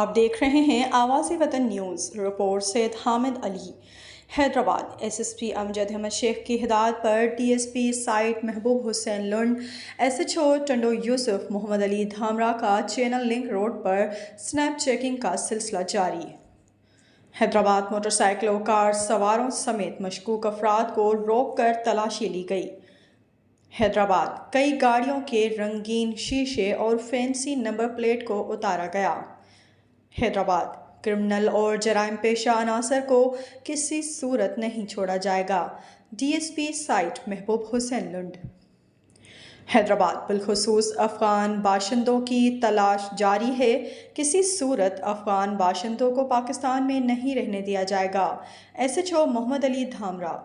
آپ دیکھ رہے ہیں آواز وطن نیوز۔ رپورٹ سید Hamid Ali. Hyderabad. S S P امجد احمد شیخ کی ہدایت پر ڈی ایس پی سائٹ محبوب حسین لنڈ، ایس ایچ او ٹنڈو یوسف محمد علی دھامرا کا چینل لنک روڈ پر سنیپ چیکنگ کا سلسلہ جاری۔ حیدرآباد موٹر سائیکل و کار سواروں سمیت مشکوک افراد کو روک کر تلاشی لی گئی۔ حیدرآباد۔ کئی گاڑیوں کے رنگین شیشے اور فینسی نمبر پلیٹ کو اتارا گیا۔ حیدرآباد۔ کرمنل اور جرائم پیشہ عناصر کو کسی صورت نہیں چھوڑا جائے گا، ڈی ایس پی سائٹ محبوب حسین لنڈ۔ حیدرآباد۔ بالخصوص افغان باشندوں کی تلاش جاری ہے، کسی صورت افغان باشندوں کو پاکستان میں نہیں رہنے دیا جائے گا، ایس ایچ او محمد علی دھامرا۔